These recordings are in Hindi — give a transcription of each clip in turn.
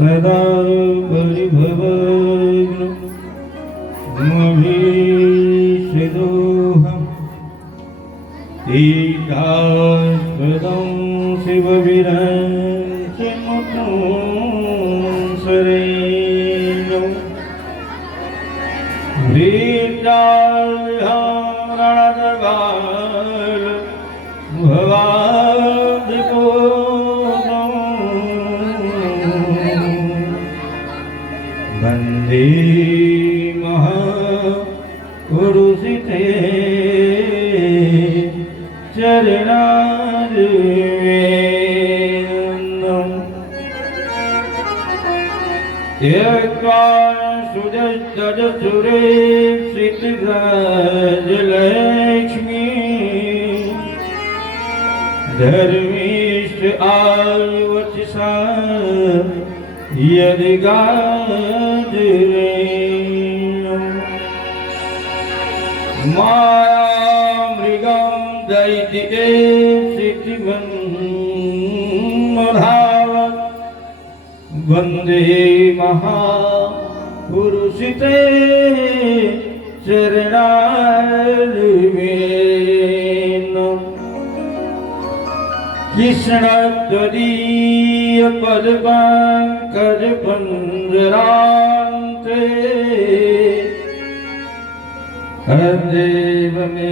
सदा परिभवग्नमभीषदोऽहम् ईशास्पदं शिवविरञ्चिमुकुंसरेणु वीर्यारणदगाल भवादिको वन्दे महापुरुषिते चरणारविन्दम् त्यक्त्वा सुरस्तजसुरेक्षितगजलक्ष्मी धर्मिष्ठ आयुवचसा यदि मायामृगं दैत्येषितिमन्मधावत् वन्दे महापुरुषिते चरणारविन्दम् कृष्णत्वदीयपदपङ्कजपञ्जरान्ते हरदेव मे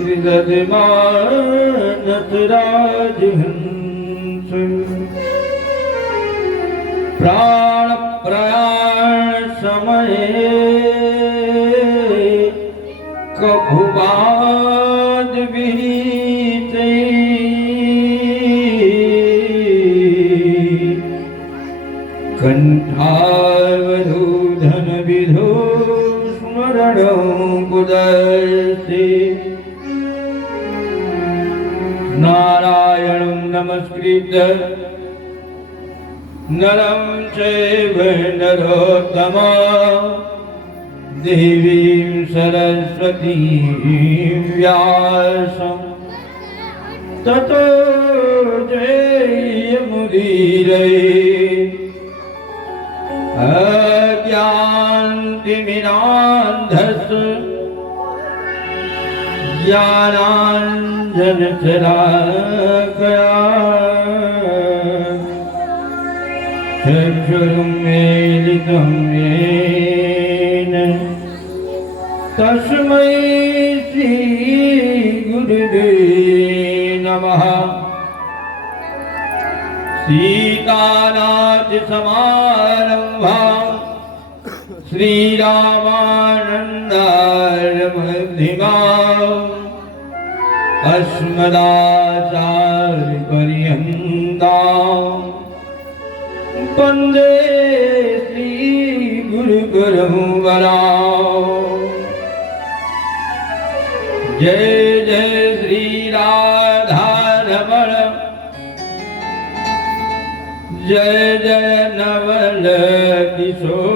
हृदयमानतराजहंस प्राणप्रयाण समये कभुवाद विहिते कंठावरोधन विधो स्मरणं कुदस्ते नारायणं नमस्कृत्य नरं चैव नरोत्तमं देवीं सरस्वतीं व्यासं ततो जयमुदीरये अज्ञानतिमिरान्धस्य ज्ञानाञ्जनशलाकया चक्षुरुन्मीलितं येन तस्मै श्रीगुरुवे नमः। सीतानाथसमारम्भां श्रीरामानन्दारमध्यमाम् अस्मदाचार्यपर्यन्तां वन्दे श्रीगुरुपरम्पराम्। जय जय श्री राधारमण जय जय नवल किशोर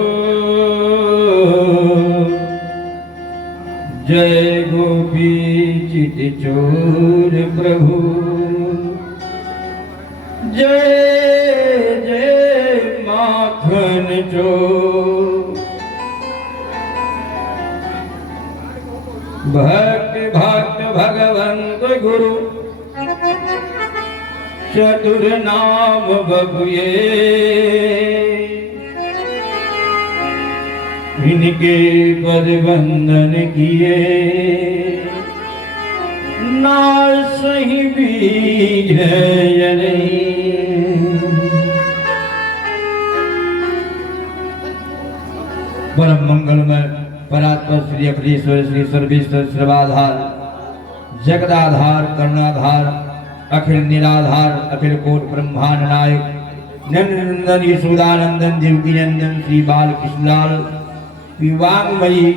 जय गोपी चित चोर प्रभु जय जय माखन चोर। भक्त भक्त भगवंत गुरु चतुर नाम बबुए इनके पद वंदन किए नाल सही बीज है परम मंगलमय परात्पर श्री अखिलेश्वर श्री सर्वेश्वर सर्वाधार जगदाधार करुणाधार अखिल निराधार अखिल कोट ब्रह्मांड नायक नंदन यशोदानंदन देवकी नंदन श्री बाल कृष्णलाल विवांगमयी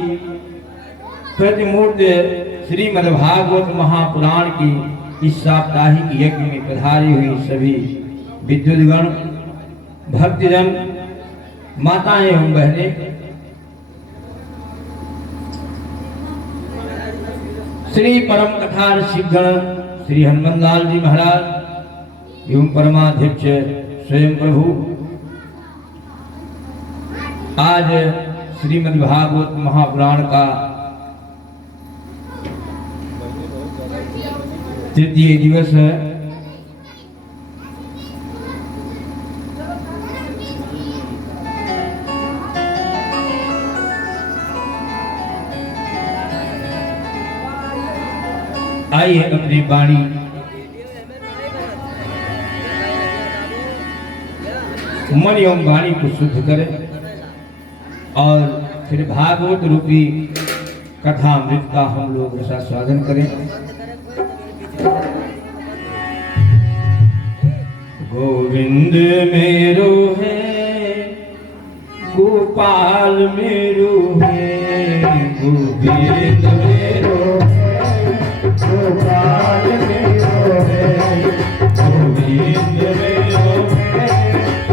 प्रतिमूर्ति श्रीमद्भागवत महापुराण की इस साप्ताहिक यज्ञ में पधारी हुई सभी विद्युतगण भक्तजन माताएं एवं बहनें श्री परम कथा रसिकगण श्री हनुमानलाल जी महाराज एवं परमाध्यक्ष स्वयं प्रभु आज श्रीमद् भागवत महापुराण का तृतीय दिवस है। आइए अपनी वाणी मन एवं वाणी को शुद्ध करें और फिर भागवत रूपी कथामृत का हम लोग रसास्वादन करें। गोविंद मेरो है, गोपाल मेरो है, गोविंद मेरो है, गोपाल मेरो है, गोविंद मेरो है,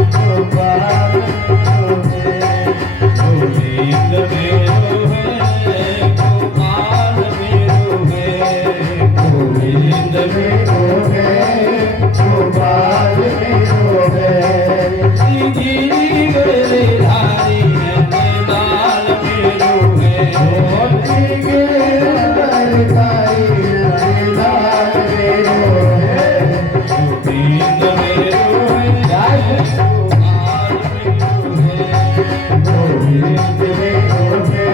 गोपाल मेरो है, गोविंद मेरो है, गोपाल मेरो है, गोविंद मेरो है, गोपाल मेरो है, श्री गिरिधारी नंदलाल मेरो है, श्री गिरिधारी नंदलाल मेरो है, गोविंद मेरो है, गोपाल मेरो है, गोविंद मेरो है,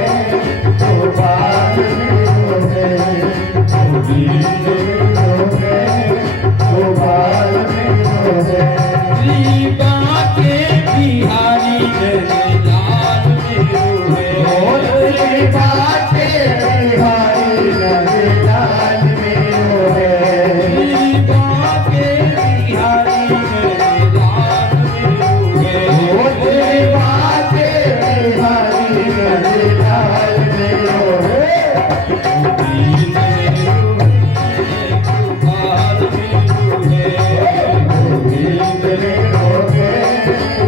गोपाल मेरो है, गोविंद मेरो है, गोपाल मेरो है, श्री बांके बिहारी नंदलाल मेरो है, श्री बांके बिहारी नंदलाल मेरो है, श्री बांके बिहारी नंदलाल मेरो है, श्री बांके बिहारी नंदलाल मेरो है, गोविंद मेरो है, गोपाल मेरो है, गोविंद मेरो है,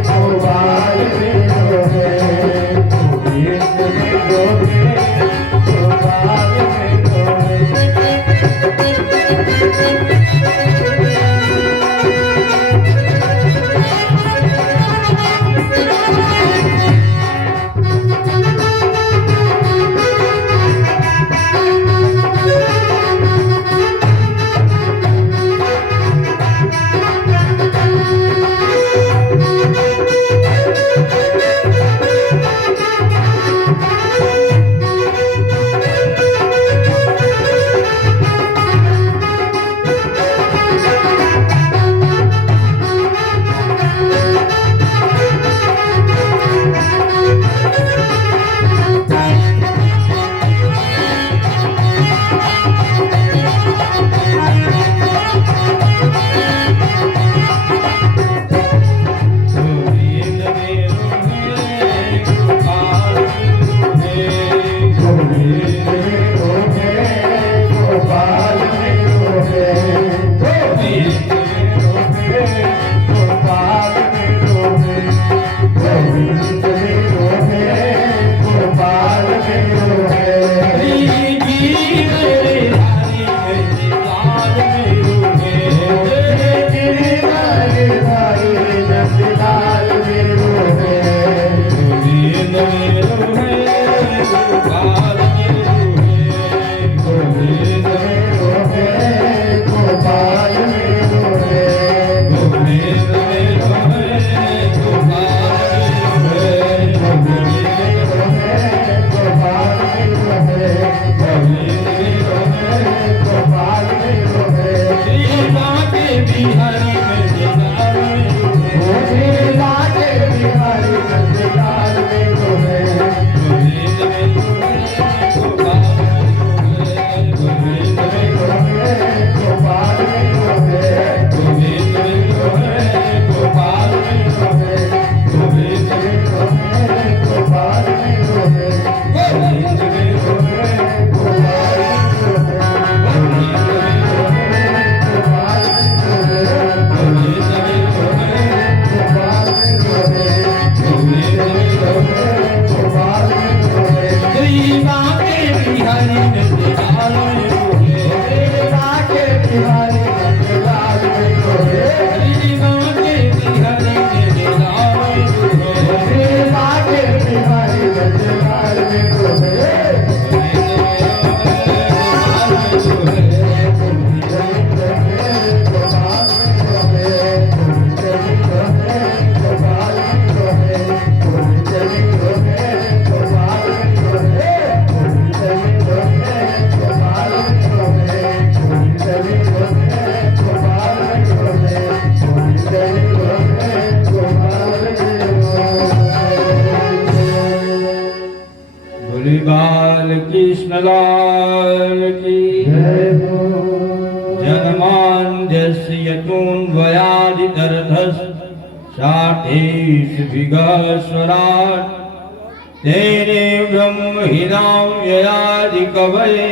गोपाल मेरो कृष्णलाल की जय हो। जनमानस्य यतोऽन्वयादितरधस् शाठेषुभिगस्वराट् तेने ब्रह्महिनां ययादिकवये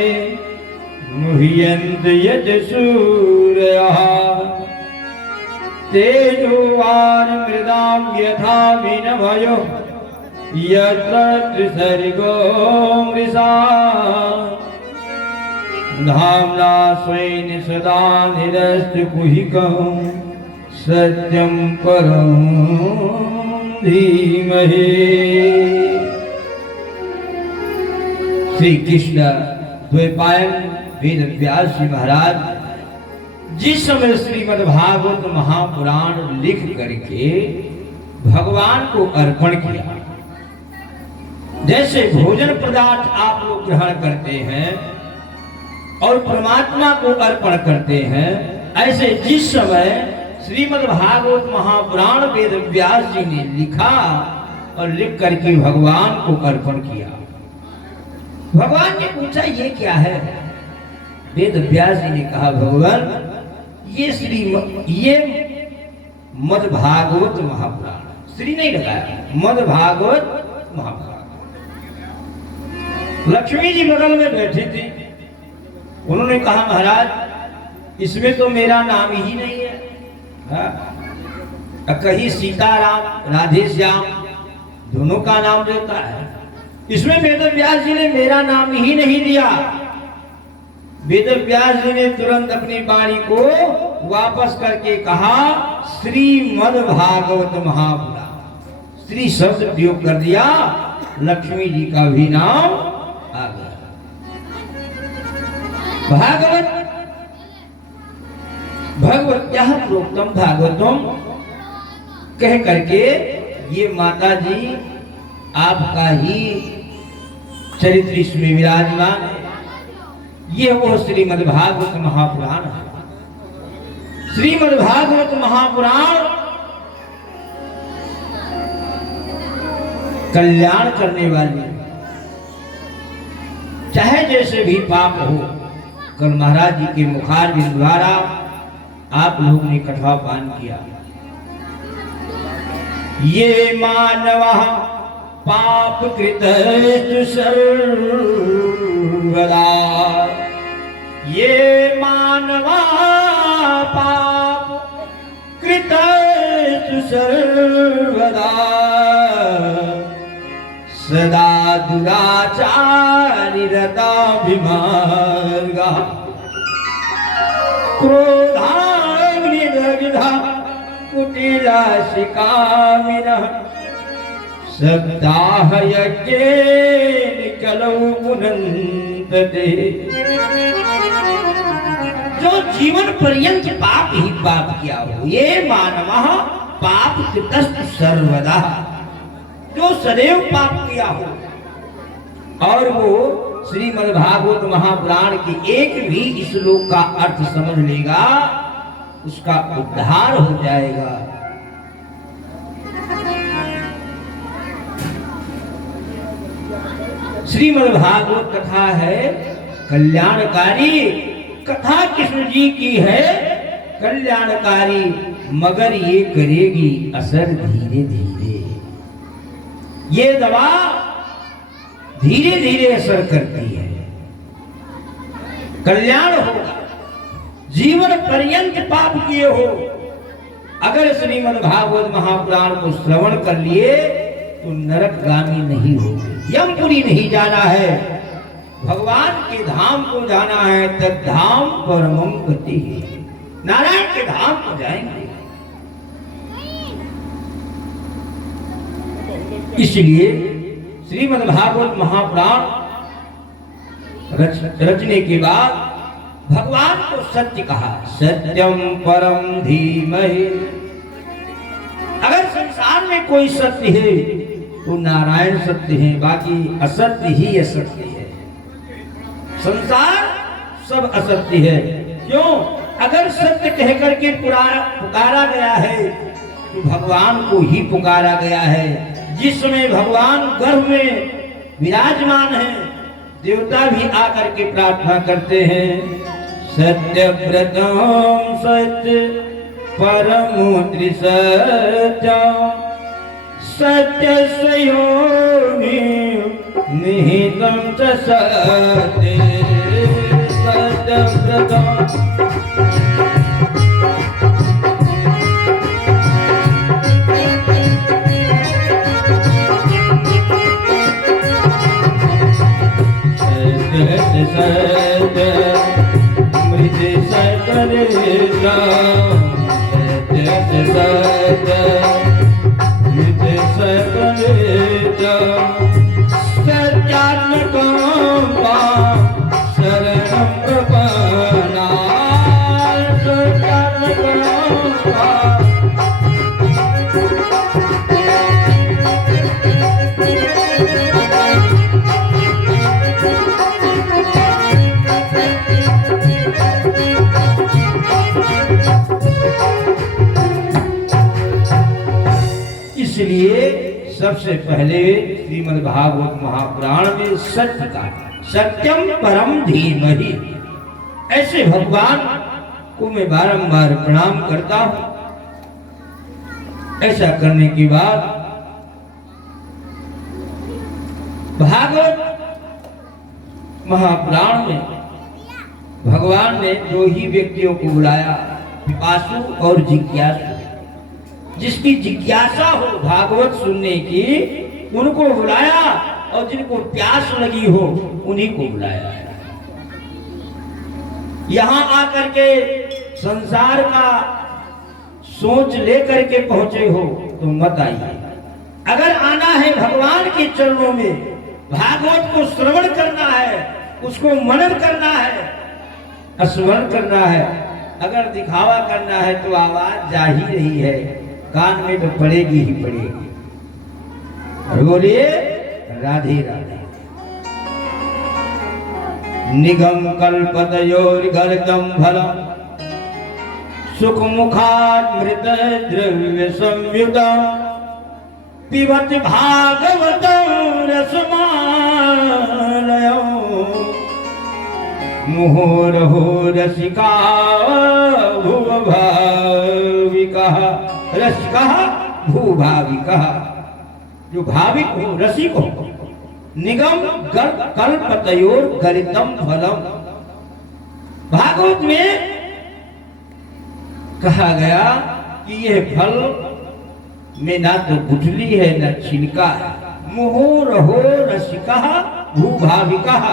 मुह्यन्ति यजसूरयः तेजोवान् मृदां यथा विनमयो यत्र त्रिसर्गो मृषा धाम्ना स्वेन सदा निरस्तकुहिकं सत्यं परं धीमहि। श्री कृष्ण द्वैपायन वेद व्यास जी महाराज जिस समय श्रीमद् भागवत महापुराण लिख करके भगवान को अर्पण किया, जैसे भोजन पदार्थ आप लोग ग्रहण करते हैं और परमात्मा को अर्पण करते हैं, ऐसे जिस समय श्रीमद् भागवत महापुराण वेद व्यास जी ने लिखा और लिख करके भगवान को अर्पण किया। भगवान ने पूछा ये क्या है? वेद व्यास जी ने कहा भगवान ये मद भागवत महापुराण, श्री नहीं लगाया, मद भागवत महापुराण। लक्ष्मी जी बगल में बैठी थी, उन्होंने कहा महाराज इसमें तो मेरा नाम ही नहीं है, कहीं सीताराम राधे श्याम दोनों का नाम रहता है, इसमें वेद व्यास जी ने मेरा नाम ही नहीं दिया। वेद व्यास जी ने तुरंत अपनी वाणी को वापस करके कहा श्रीमद् भागवत महापुराण, श्री शब्द प्रयोग कर दिया, लक्ष्मी जी का भी नाम आ गया। भागवत भगवत्या प्रोक्तम भागवतम कह करके ये माता जी आपका ही चरित्र इसमें विराजमान है। ये वो श्रीमद् भागवत महापुराण है। श्रीमद् भागवत महापुराण कल्याण करने वाली, चाहे जैसे भी पाप हो। कल महाराज जी के मुखारबिंद द्वारा आप लोग ने कथा पान किया। ये मानवा पाप कृत सर्वदा, ये मानवा पाप कृत सर्वदा, सदा दुराचारी रता विमार्गा, क्रोधाग्निदग्धा कुटिला शिकामिनः, सप्ताह यज्ञेन कलौ पुनन्ते। जो जीवन पर्यंत पाप ही पाप किया हो, ये मानवः पाप कृतस्तु सर्वदा, जो सदैव पाप किया हो, और वो श्रीमद् भागवत महापुराण के एक भी श्लोक का अर्थ समझ लेगा, उसका उद्धार हो जाएगा। श्रीमद् भागवत कथा है कल्याणकारी कथा, कृष्ण जी की है कल्याणकारी, मगर ये करेगी असर धीरे धीरे। ये दवा धीरे धीरे असर करती है, कल्याण होगा। जीवन पर्यंत पाप किए हो, अगर श्रीमद् भागवत महापुराण को श्रवण कर लिए तो नरकगामी नहीं होगे, यमपुरी नहीं जाना है, भगवान के धाम को जाना है। तद्धाम परमं गति, नारायण के धाम को जाएंगे। इसलिए श्रीमद् भागवत महापुराण रचने के बाद भगवान को सत्य कहा, सत्यम परम धीमहि। अगर संसार में कोई सत्य है तो नारायण सत्य है, बाकी असत्य ही असत्य है। संसार सब असत्य है। क्यों? अगर सत्य कह करके पुकारा गया है तो भगवान को ही पुकारा गया है। जिस समय भगवान गर्भ में विराजमान है, देवता भी आकर के प्रार्थना करते हैं। सत्यव्रतम सत्य परमोद्रि सत्यम सत्य संयोगी निहितम च सत्य सत्यव्रतम सत्य मृत सत्य सत्य मृत सत्य सत्यात्मकं शरणं प्रपन्ना सत्यात्मकं इसलिए सबसे पहले श्रीमद् भागवत महापुराण में सत्य का सत्यम परम धीमहि ऐसे भगवान को मैं बारंबार प्रणाम करता हूं। ऐसा करने के बाद भागवत महापुराण में भगवान ने दो ही व्यक्तियों को बुलाया, पिपासु और जिज्ञासु। जिसकी जिज्ञासा हो भागवत सुनने की उनको बुलाया, और जिनको प्यास लगी हो उन्हीं को बुलाया। यहां आकर के संसार का सोच लेकर के पहुंचे हो तो मत आइए। अगर आना है भगवान के चरणों में, भागवत को श्रवण करना है, उसको मनन करना है, स्मरण करना है। अगर दिखावा करना है तो आवाज जा ही रही है, कान में तो पड़ेगी ही पड़ेगी। और बोलिए राधे राधे। निगम कल्पतयोर्गर्गम फलम सुख मुखामृत द्रव्य संयुतम पिबत भागवतं रसमालयम् मुहुर्हो रसिका भूभाविकः रसिकः भूभाविकः जो भाविक हो रसिक हो। निगम कल्पतयोर गरितम फलम भागवत में कहा गया कि यह फल में ना तो गुठली है ना छिलका है। मुहुर्हो रसिकः भूभाविकः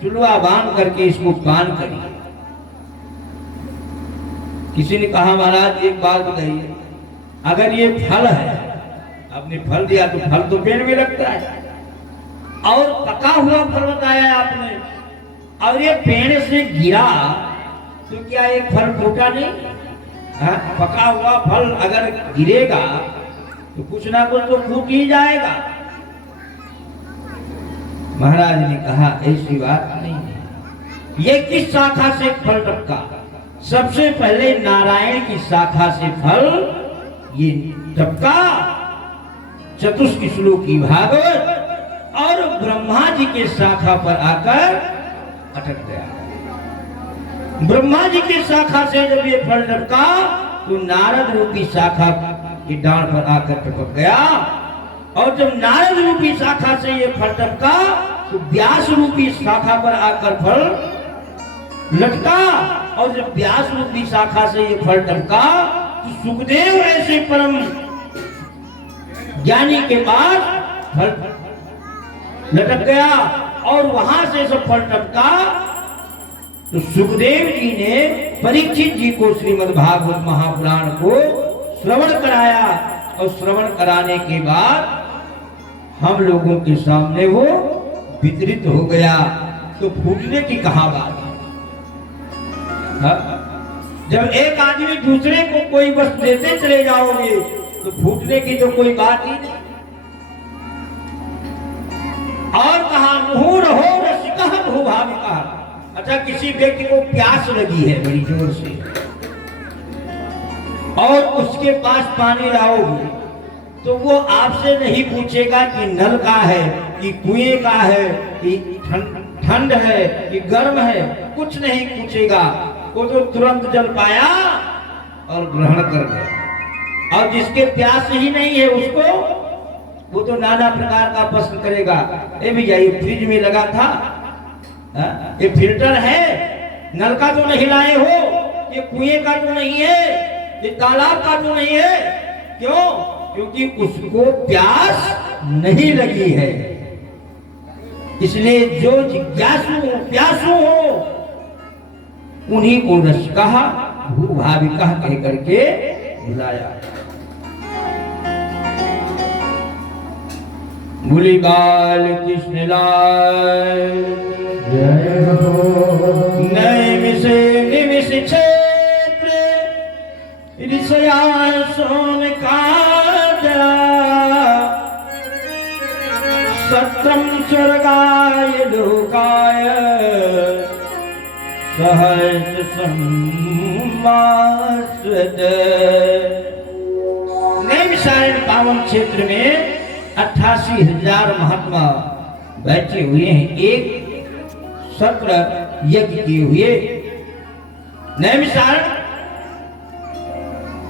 चुलवा बांध करके इसको पान करिए। किसी ने कहा महाराज एक बात बताइए, अगर ये फल है, आपने फल दिया तो फल तो पेड़ में लगता है, और पका हुआ फल बताया आपने, और ये पेड़ से गिरा तो क्या एक फल फूटा नहीं? हाँ, पका हुआ फल अगर गिरेगा तो कुछ ना कुछ तो फूट ही जाएगा। महाराज ने कहा ऐसी बात नहीं है। ये किस शाखा से फल टपका? सबसे पहले नारायण की शाखा से फल ये टपका, चतुष्क श्लोकी भागवत, और ब्रह्मा जी के शाखा पर आकर अटक गया। ब्रह्मा जी के शाखा से जब ये फल टपका तो नारद रूपी शाखा की डांड पर आकर टपक गया, और जब नारद रूपी शाखा से ये फल टपका तो व्यास रूपी शाखा पर आकर फल लटका, और जब व्यास रूपी शाखा से ये फल टपका तो सुखदेव ऐसे परम ज्ञानी के पास फल लटक गया, और वहां से सब फल टपका तो सुखदेव जी ने परीक्षित जी को श्रीमद् भागवत महापुराण को श्रवण कराया, और श्रवण कराने के बाद हम लोगों के सामने वो वितरित हो गया। तो फूटने की कहां बात है? जब एक आदमी दूसरे को कोई वस्तु देते चले जाओगे तो फूटने की तो कोई बात ही नहीं। और कहा मुहुर्हो रसिकः भूभाविकः। अच्छा, किसी व्यक्ति को प्यास लगी है बड़ी जोर से, और उसके पास पानी लाओगे तो वो आपसे नहीं पूछेगा कि नल का है कि कुएं का है कि ठंड है कि गर्म है, कुछ नहीं पूछेगा। वो तो तुरंत जल पाया और ग्रहण कर गया। और जिसके प्यास ही नहीं है उसको वो तो नाना प्रकार का प्रश्न करेगा। ए भैया ये फ्रिज में लगा था, ये फिल्टर है, नल का तो नहीं लाए हो, ये कुएं का तो नहीं है, ये तालाब का तो नहीं है। क्यों? क्योंकि उसको प्यास नहीं लगी है। इसलिए जो जिज्ञासु प्यासु हो उन्हीं को रसिकः भूभाविकः कह करके बुलाया। बोली बाल कृष्ण लाल जय हो। नैमिष निमिष क्षेत्र ऋषया सोन काजरा सत्रम स्वर्गाय लोकाय सहज सम्मास्वद। नैमिषारण्य पावन क्षेत्र में 88,000 महात्मा बैठे हुए हैं, एक सत्र यज्ञ किए हुए। नैमिषारण्य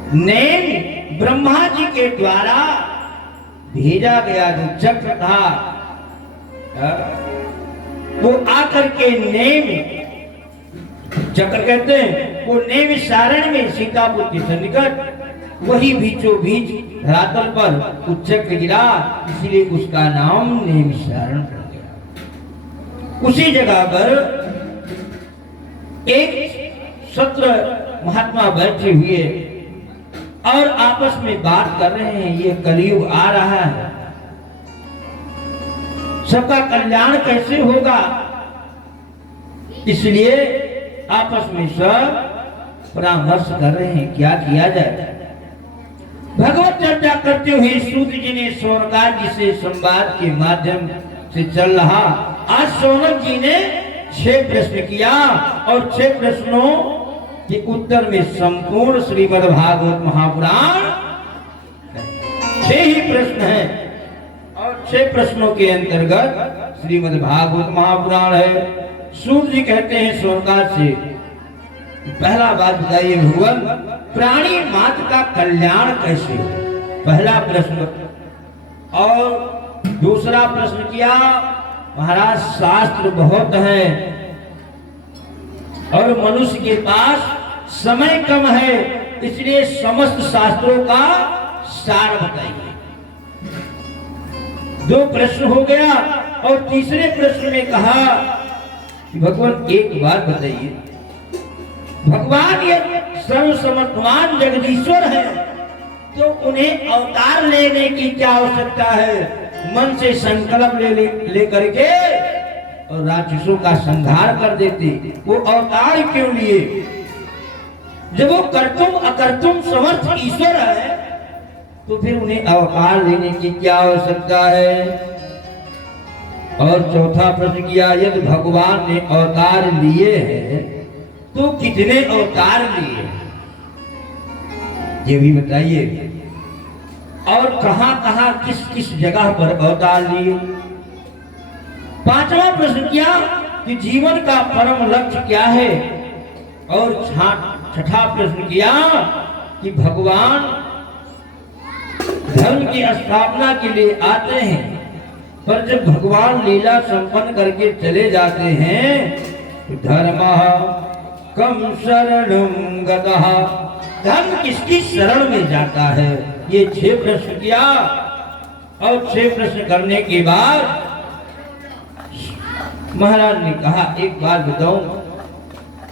नेम ब्रह्मा जी के द्वारा भेजा गया जो चक्र था वो आकर के नेम चक्र कहते हैं, वो नैमिषारण्य में सीतापुर के सन्निकट वही बीचों बीच धरातल पर चक्र गिरा, इसलिए उसका नाम नैमिषारण्य पड़ गया। उसी जगह पर एक सत्र महात्मा बैठे हुए और आपस में बात कर रहे हैं। ये कलयुग आ रहा है, सबका कल्याण कैसे होगा, इसलिए आपस में सब परामर्श कर रहे हैं क्या किया जाए। भगवत चर्चा करते हुए सूत जी ने सोनकाद जी से संवाद के माध्यम से चल रहा। आज सोनक जी ने 6 प्रश्न किया और 6 प्रश्नों के उत्तर में संपूर्ण श्रीमद् भागवत महापुराण 6 ही प्रश्न हैं और 6 प्रश्नों के अंतर्गत श्रीमद् भागवत महापुराण है। सूत जी कहते हैं सोनकाद से, पहला बात बताइए भगवान, प्राणी मात्र का कल्याण कैसे? पहला प्रश्न। और दूसरा प्रश्न किया, महाराज शास्त्र बहुत है और मनुष्य के पास समय कम है, इसलिए समस्त शास्त्रों का सार बताइए। 2 प्रश्न हो गया। और तीसरे प्रश्न में कहा कि भगवान एक बात बताइए, भगवान ये सर्वसमर्थवान जगदीश्वर है तो उन्हें अवतार लेने की क्या आवश्यकता है? मन से संकल्प ले करके और राक्षसों का संहार कर देते, वो अवतार क्यों लिए? जब वो कर्तुम अकर्तुम समर्थ ईश्वर है तो फिर उन्हें अवतार लेने की क्या आवश्यकता है? और चौथा प्रश्न किया, यदि भगवान ने अवतार लिए हैं तो कितने अवतार लिए, ये भी बताइए। और कहां कहां किस किस जगह पर अवतार लिए? 5वां प्रश्न किया कि जीवन का परम लक्ष्य क्या है? और 6ठा प्रश्न किया कि भगवान धर्म की स्थापना के लिए आते हैं, पर जब भगवान लीला संपन्न करके चले जाते हैं तो धर्म कम शरणं गतः, धर्म किसकी शरण में जाता है? ये 6 प्रश्न किया। और 6 प्रश्न करने के बाद महाराज ने कहा, एक बात बताऊं,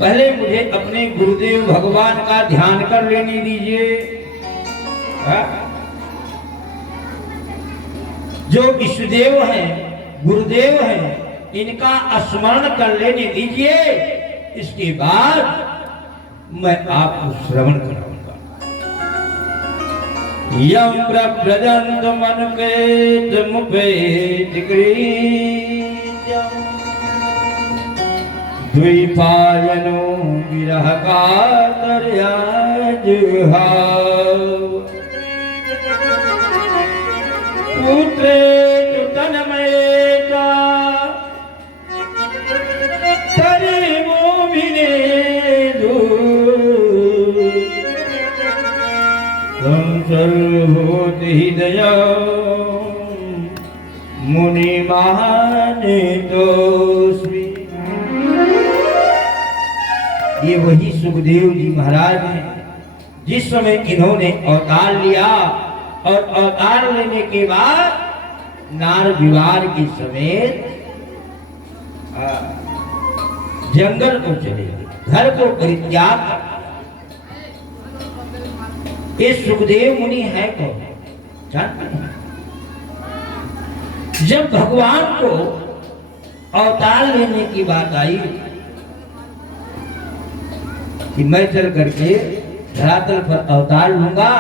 पहले मुझे अपने गुरुदेव भगवान का ध्यान कर लेने दीजिए। जो इष्टदेव हैं, गुरुदेव हैं, इनका स्मरण कर लेने दीजिए, इसके बाद मैं आपको श्रवण कराऊंगा। यम प्रव्रजंत मनुपेत मुपेत ग्रीजम द्विपायनो विरह कातरया जुहाव। पुत्रे तन्मयता तरे मोमिने सर्वभूत हृदय मुनि महानितोस्मि। ये वही सुखदेव जी महाराज हैं जिस समय इन्होंने अवतार लिया और अवतार लेने के बाद नार विवार के समेत जंगल को चले गए, घर को परित्याग। ये सुखदेव मुनि है कौन जानते हैं? जब भगवान को अवतार लेने की बात आई कि मैं चल करके धरातल पर अवतार लूंगा,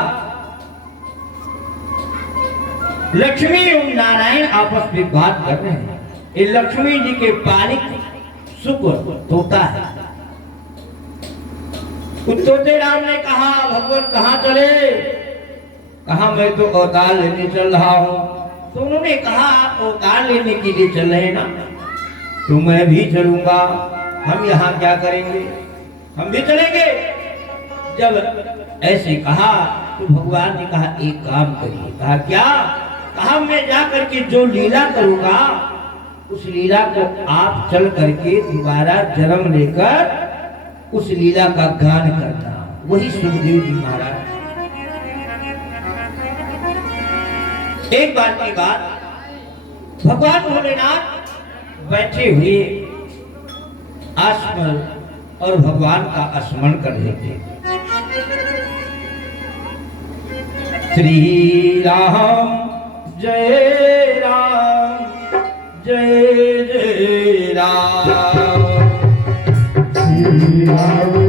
लक्ष्मी और नारायण आपस में बात कर रहे हैं। ये लक्ष्मी जी के पालित शुक्र तोता है। तोते राम ने कहा भगवान कहाँ चले? कहा मैं तो अवतार लेने चल रहा हूं। तो उन्होंने कहा आप अवतार लेने के लिए चल रहे ना, तो मैं भी चलूंगा। हम यहाँ क्या करेंगे? हम भी चलेंगे। जब ऐसे कहा तो भगवान ने कहा एक काम करिए। कहा क्या? कहा मैं जा करके जो लीला करूंगा उस लीला को आप चल करके दोबारा जन्म लेकर उस लीला का गान करना। वही सुखदेव जी महाराज। एक बार की बात, भगवान भोलेनाथ बैठे हुए आसमन और भगवान का स्मरण कर रहे थे। श्री राम जय राम जय जय राम, श्री राम